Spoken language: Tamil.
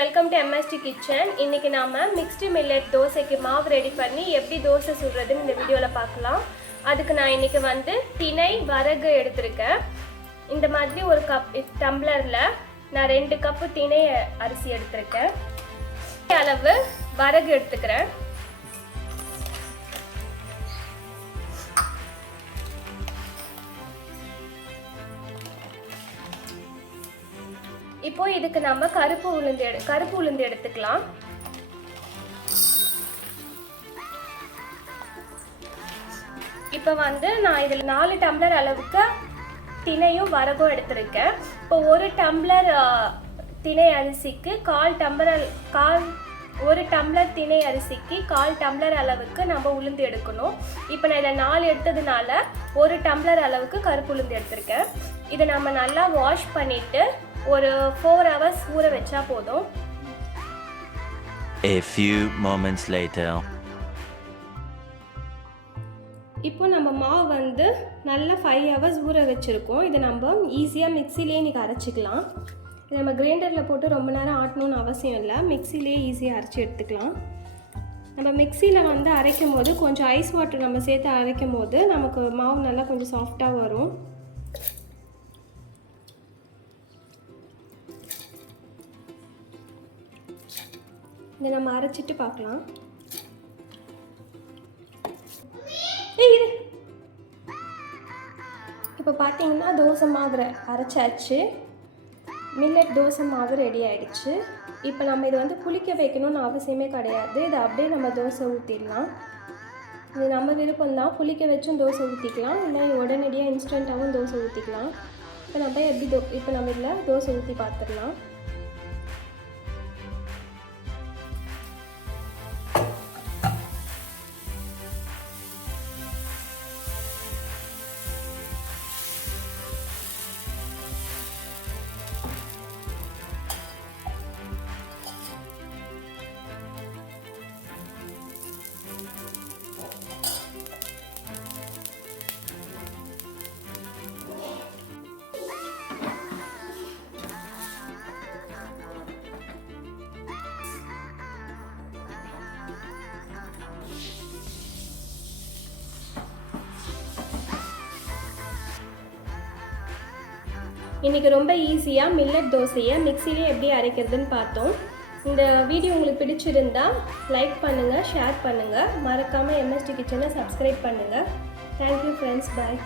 welcome to MSD Kitchen. இன்னைக்கு நாம mixed millet தோசைக்கு மாவு ரெடி பண்ணி எப்படி தோசை சுடுறதுன்னு இந்த வீடியோல பார்க்கலாம். அதுக்கு நான் இன்னைக்கு வந்து திணை வரகு எடுத்துர்க்கேன். இந்த மாதிரி ஒரு கப் டம்ளர்ல நான் 2 கப் திணை அரிசி எடுத்துர்க்கேன். அளவு வரகு எடுத்துக்கறேன். இப்போ இதுக்கு நம்ம கருப்பு உளுந்து எடுத்துக்கலாம். இப்போ வந்து நான் இதில் 4 டம்ளர் அளவுக்கு திணையும் வரகும் எடுத்துருக்கேன். இப்போ 1 டம்ளர் திணை அரிசிக்கு 1 டம்ளர் திணை அரிசிக்கு 1/4 டம்ளர் அளவுக்கு நம்ம உளுந்து எடுக்கணும். இப்போ நான் இதில் 4 எடுத்ததுனால 1 டம்ளர் அளவுக்கு கருப்பு உளுந்து எடுத்திருக்கேன். இதை நம்ம நல்லா வாஷ் பண்ணிட்டு ஒரு 4 hours ஊற வெச்சா போதும். A few moments later. இப்போ நம்ம மாவு வந்து நல்லா 5 hours ஊற வச்சிருக்கோம். இதை நம்ம ஈஸியாக மிக்சிலேயே இன்றைக்கி அரைச்சிக்கலாம். இதை நம்ம கிரைண்டரில் போட்டு ரொம்ப நேரம் ஆட்டணும்னு அவசியம் இல்லை. மிக்சிலேயே ஈஸியாக அரைச்சி எடுத்துக்கலாம். நம்ம மிக்சியில் வந்து அரைக்கும் போது கொஞ்சம் ஐஸ் வாட்டர் நம்ம சேர்த்து அரைக்கும் போது நமக்கு மாவு நல்லா கொஞ்சம் சாஃப்டாக வரும். இதை நம்ம அரைச்சிட்டு பார்க்கலாம். இப்போ பார்த்தீங்கன்னா தோசை மாவு அரைச்சாச்சு. மில்லட் தோசை மாவு ரெடி ஆகிடுச்சு. இப்போ நம்ம இதை வந்து புளிக்க வைக்கணும்னு அவசியமே கிடையாது. இதை அப்படியே நம்ம தோசை ஊற்றிடலாம். இது நம்ம விருப்பம் தான். புளிக்க வச்சும் தோசை ஊற்றிக்கலாம், இல்லை உடனடியாக இன்ஸ்டண்ட்டாகவும் தோசை ஊற்றிக்கலாம். இப்போ நம்ம இதில் தோசை ஊற்றி பார்த்துடலாம். இன்றைக்கி ரொம்ப ஈஸியாக மில்லட் தோசையை மிக்சிலே எப்படி அரைக்கிறதுன்னு பார்த்தோம். இந்த வீடியோ உங்களுக்கு பிடிச்சிருந்தா லைக் பண்ணுங்கள், ஷேர் பண்ணுங்கள், மறக்காமல் MSD கிச்சனை சப்ஸ்கிரைப் பண்ணுங்கள். தேங்க்யூ ஃப்ரெண்ட்ஸ், பாய்.